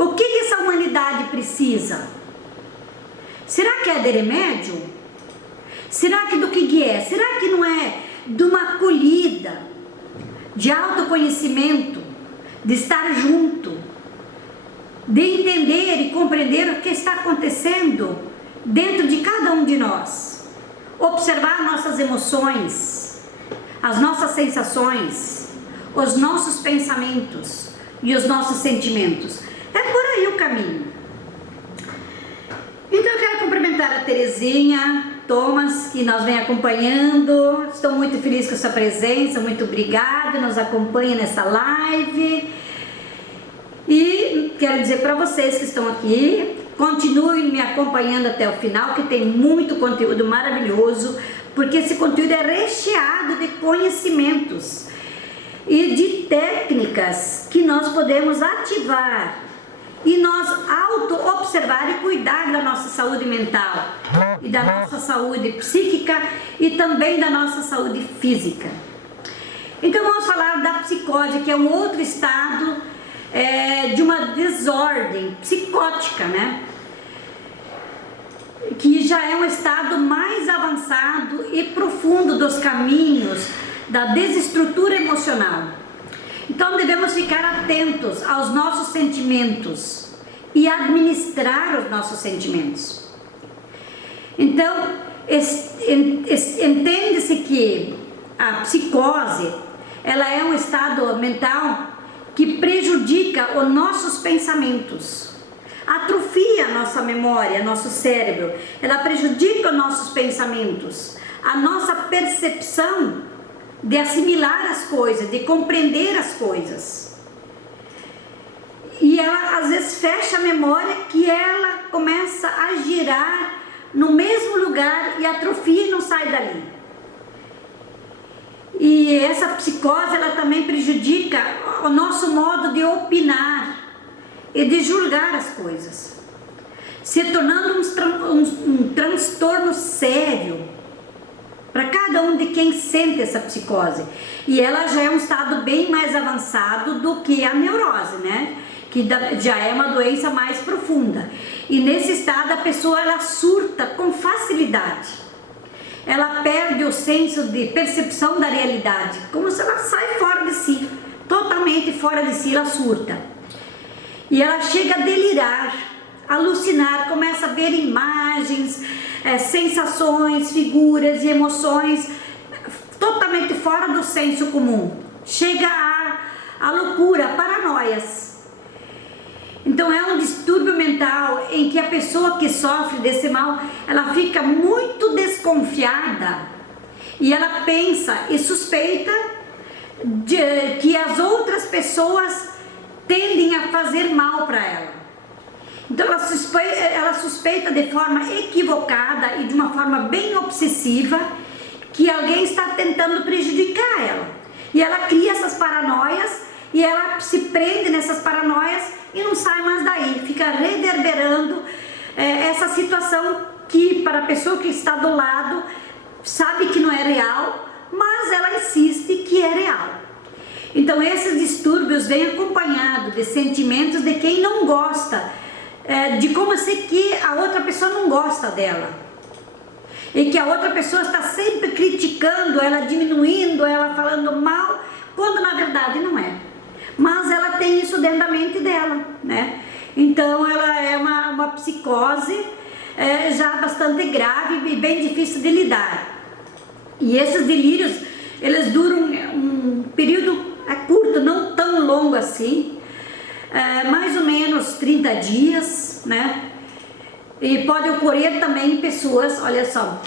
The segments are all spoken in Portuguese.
O que essa humanidade precisa? Será que é de remédio? Será que do que é? Será que não é de uma acolhida, de autoconhecimento, de estar junto, de entender e compreender o que está acontecendo dentro de cada um de nós? Observar nossas emoções, as nossas sensações, os nossos pensamentos e os nossos sentimentos. É por aí o caminho. Então eu quero cumprimentar a Terezinha, Thomas, que nós vem acompanhando. Estou muito feliz com a sua presença, muito obrigada, nos acompanha nessa live. E quero dizer para vocês que estão aqui, continuem me acompanhando até o final, que tem muito conteúdo maravilhoso, porque esse conteúdo é recheado de conhecimentos e de técnicas que nós podemos ativar e nós auto-observar e cuidar da nossa saúde mental e da nossa saúde psíquica e também da nossa saúde física. Então vamos falar da psicose, que é um outro estado de uma desordem psicótica, né? Que já é um estado mais avançado e profundo dos caminhos da desestrutura emocional. Então devemos ficar atentos aos nossos sentimentos e administrar os nossos sentimentos. Então entende-se que a psicose, ela é um estado mental que prejudica os nossos pensamentos, atrofia a nossa memória, nosso cérebro, ela prejudica os nossos pensamentos, a nossa percepção de assimilar as coisas, de compreender as coisas. E ela às vezes fecha a memória, que ela começa a girar no mesmo lugar e atrofia e não sai dali. E essa psicose, ela também prejudica o nosso modo de opinar e de julgar as coisas, se tornando um transtorno sério para cada um de quem sente essa psicose. E ela já é um estado bem mais avançado do que a neurose, né? Que já é uma doença mais profunda. E nesse estado a pessoa, ela surta com facilidade. Ela perde o senso de percepção da realidade, como se ela sai fora de si, totalmente fora de si, ela surta. E ela chega a delirar, alucinar, começa a ver imagens, sensações, figuras e emoções totalmente fora do senso comum. Chega à loucura, paranoias. Então é um distúrbio mental em que a pessoa que sofre desse mal, ela fica muito desconfiada e ela pensa e suspeita que as outras pessoas tendem a fazer mal para ela. Então ela suspeita de forma equivocada e de uma forma bem obsessiva que alguém está tentando prejudicar ela. E ela cria essas paranoias e ela se prende nessas paranoias e não sai mais daí. Fica reverberando essa situação que, para a pessoa que está do lado, sabe que não é real, mas ela insiste que é real. Então esses distúrbios vêm acompanhados de sentimentos de quem não gosta, de como se que a outra pessoa não gosta dela e que a outra pessoa está sempre criticando ela, diminuindo ela, falando mal, quando na verdade não é. Mas ela tem isso dentro da mente dela, né? Então ela é uma psicose já bastante grave e bem difícil de lidar. E esses delírios, eles duram um período curto, não tão longo assim, mais ou menos 30 dias, né? E pode ocorrer também em pessoas, olha só,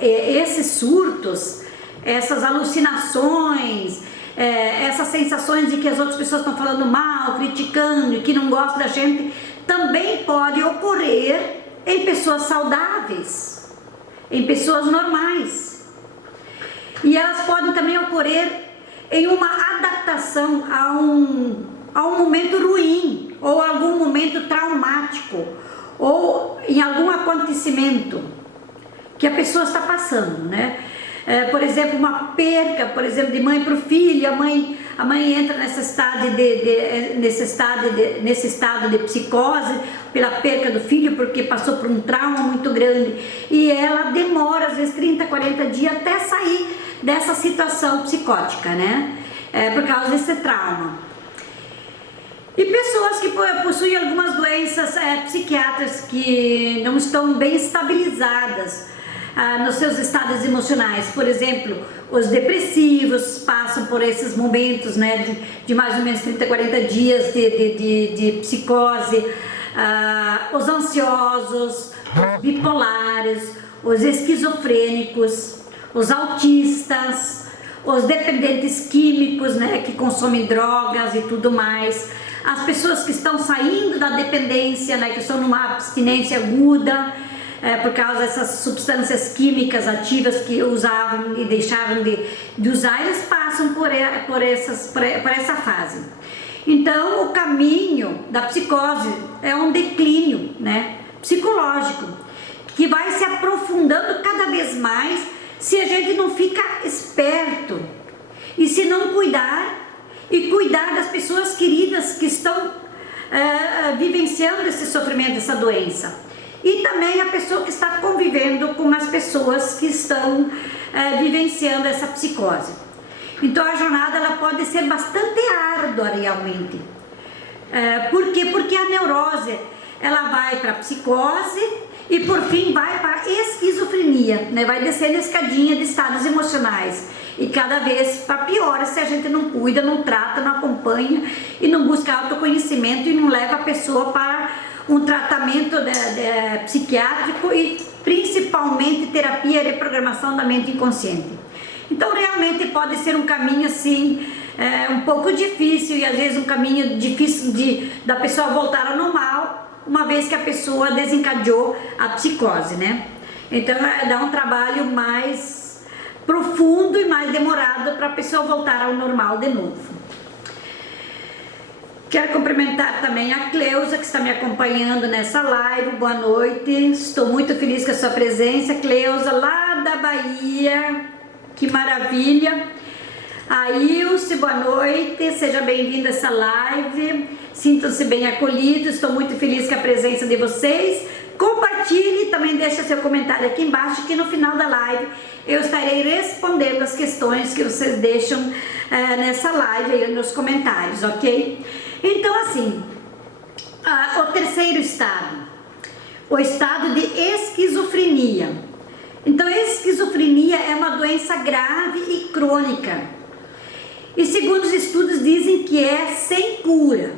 esses surtos, essas alucinações, essas sensações de que as outras pessoas estão falando mal, criticando, que não gostam da gente, também pode ocorrer em pessoas saudáveis, em pessoas normais. E elas podem também ocorrer em uma adaptação a um momento ruim, ou algum momento traumático, ou em algum acontecimento que a pessoa está passando, né? Por exemplo, uma perca, por exemplo, de mãe para o filho, a mãe a mãe entra nesse estado de psicose pela perca do filho, porque passou por um trauma muito grande, e ela demora às vezes 30, 40 dias até sair dessa situação psicótica, né? Por causa desse trauma. E pessoas que possuem algumas doenças psiquiátricas que não estão bem estabilizadas nos seus estados emocionais. Por exemplo, os depressivos passam por esses momentos, né, de mais ou menos 30, 40 dias de psicose, os ansiosos, os bipolares, os esquizofrênicos, os autistas, os dependentes químicos, né, que consomem drogas e tudo mais, as pessoas que estão saindo da dependência, né, que estão numa abstinência aguda, por causa dessas substâncias químicas ativas que usavam e deixavam de usar, eles passam por essa fase. Então, o caminho da psicose é um declínio, né, psicológico, que vai se aprofundando cada vez mais se a gente não fica esperto e se não cuidar das pessoas queridas que estão vivenciando esse sofrimento, essa doença. E também a pessoa que está convivendo com as pessoas que estão vivenciando essa psicose. Então a jornada ela pode ser bastante árdua realmente. Por quê? Porque a neurose ela vai para a psicose e por fim vai para a esquizofrenia, né? Vai descendo a escadinha de estados emocionais. E cada vez para pior se a gente não cuida, não trata, não acompanha e não busca autoconhecimento e não leva a pessoa para um tratamento psiquiátrico e principalmente terapia e reprogramação da mente inconsciente. Então realmente pode ser um caminho assim, um pouco difícil e às vezes um caminho difícil da pessoa voltar ao normal, uma vez que a pessoa desencadeou a psicose, né? Então dá um trabalho mais profundo e mais demorado para a pessoa voltar ao normal de novo. Quero cumprimentar também a Cleusa, que está me acompanhando nessa live. Boa noite, estou muito feliz com a sua presença, Cleusa, lá da Bahia, que maravilha. A Ilse, boa noite, seja bem-vinda a essa live, sintam-se bem acolhidos, estou muito feliz com a presença de vocês. Compartilhe, também deixe seu comentário aqui embaixo, que no final da live eu estarei respondendo as questões que vocês deixam nessa live aí nos comentários, ok? Então assim, o terceiro estado, o estado de esquizofrenia. Então esquizofrenia é uma doença grave e crônica. E segundo os estudos dizem que é sem cura,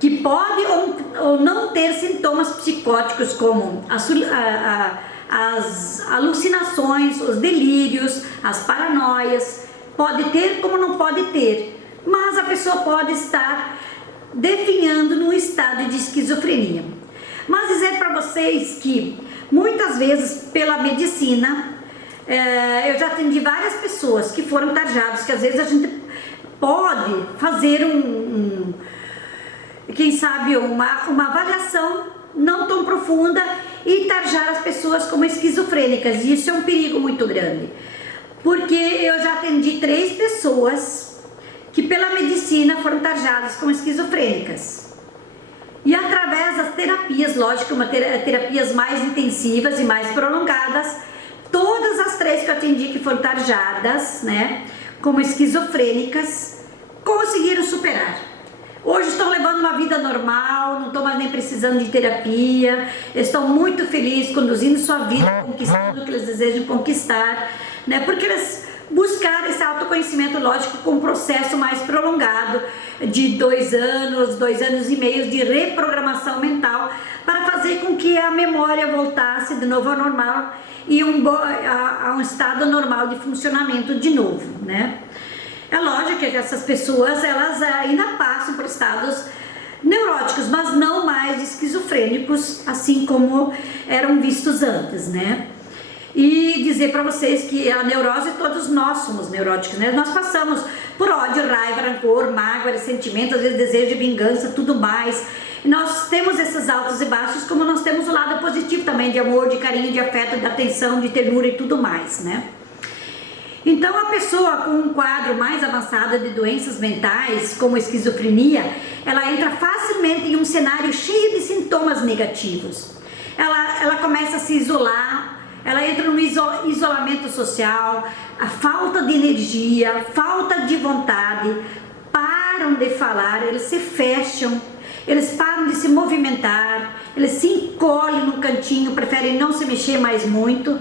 que pode ou não ter sintomas psicóticos como as alucinações, os delírios, as paranoias. Pode ter como não pode ter, mas a pessoa pode estar definhando num estado de esquizofrenia. Mas dizer para vocês que muitas vezes pela medicina, eu já atendi várias pessoas que foram tarjadas, que às vezes a gente pode fazer quem sabe uma avaliação não tão profunda e tarjar as pessoas como esquizofrênicas, e isso é um perigo muito grande, porque eu já atendi 3 pessoas que pela medicina foram tarjadas como esquizofrênicas, e através das terapias, lógico, terapias mais intensivas e mais prolongadas, todas as 3 que eu atendi que foram tarjadas, né, como esquizofrênicas, conseguiram superar. Hoje estão levando uma vida normal, não estão mais nem precisando de terapia, estão muito felizes, conduzindo sua vida, conquistando o que eles desejam conquistar, né? Porque eles buscaram esse autoconhecimento, lógico, com um processo mais prolongado, de 2 anos, 2 anos e meio de reprogramação mental, para fazer com que a memória voltasse de novo ao normal e a um estado normal de funcionamento de novo, né? É lógico que essas pessoas, elas ainda passam por estados neuróticos, mas não mais esquizofrênicos, assim como eram vistos antes, né? E dizer para vocês que a neurose, todos nós somos neuróticos, né? Nós passamos por ódio, raiva, rancor, mágoa, ressentimento, às vezes desejo de vingança, tudo mais. E nós temos esses altos e baixos, como nós temos o lado positivo também, de amor, de carinho, de afeto, de atenção, de ternura e tudo mais, né? Então, a pessoa com um quadro mais avançado de doenças mentais, como esquizofrenia, ela entra facilmente em um cenário cheio de sintomas negativos. Ela começa a se isolar, ela entra no isolamento social, a falta de energia, falta de vontade, param de falar, eles se fecham, eles param de se movimentar, eles se encolhem no cantinho, preferem não se mexer mais muito.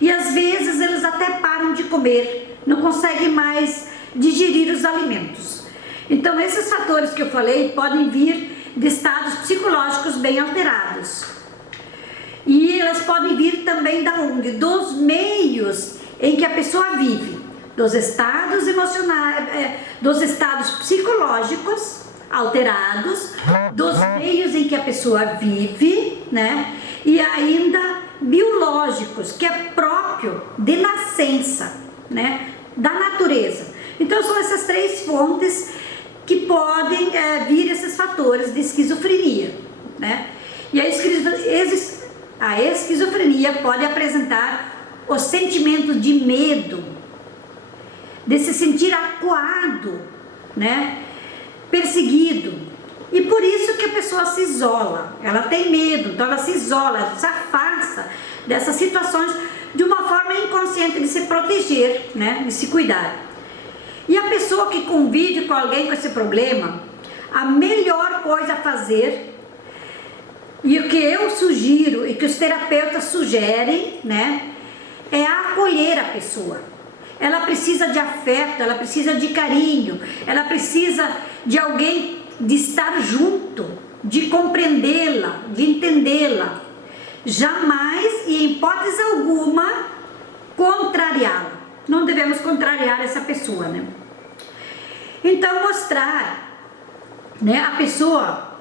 E às vezes eles até param de comer, não conseguem mais digerir os alimentos. Então esses fatores que eu falei podem vir de estados psicológicos bem alterados. E elas podem vir também da onde? Dos meios em que a pessoa vive, dos estados emocionais, dos estados psicológicos alterados, dos meios em que a pessoa vive, né? E ainda biológicos, que é próprio de nascença, né, da natureza. Então são essas três fontes que podem vir esses fatores de esquizofrenia, né? E a esquizofrenia pode apresentar o sentimento de medo, de se sentir acuado, né, perseguido. E por isso que a pessoa se isola, ela tem medo, então ela se isola, ela se afasta dessas situações de uma forma inconsciente de se proteger, né, de se cuidar. E a pessoa que convive com alguém com esse problema, a melhor coisa a fazer, e o que eu sugiro e que os terapeutas sugerem, né, é acolher a pessoa. Ela precisa de afeto, ela precisa de carinho, ela precisa de alguém de estar junto, de compreendê-la, de entendê-la. Jamais e em hipótese alguma contrariá-la. Não devemos contrariar essa pessoa, né? Então mostrar, né, a pessoa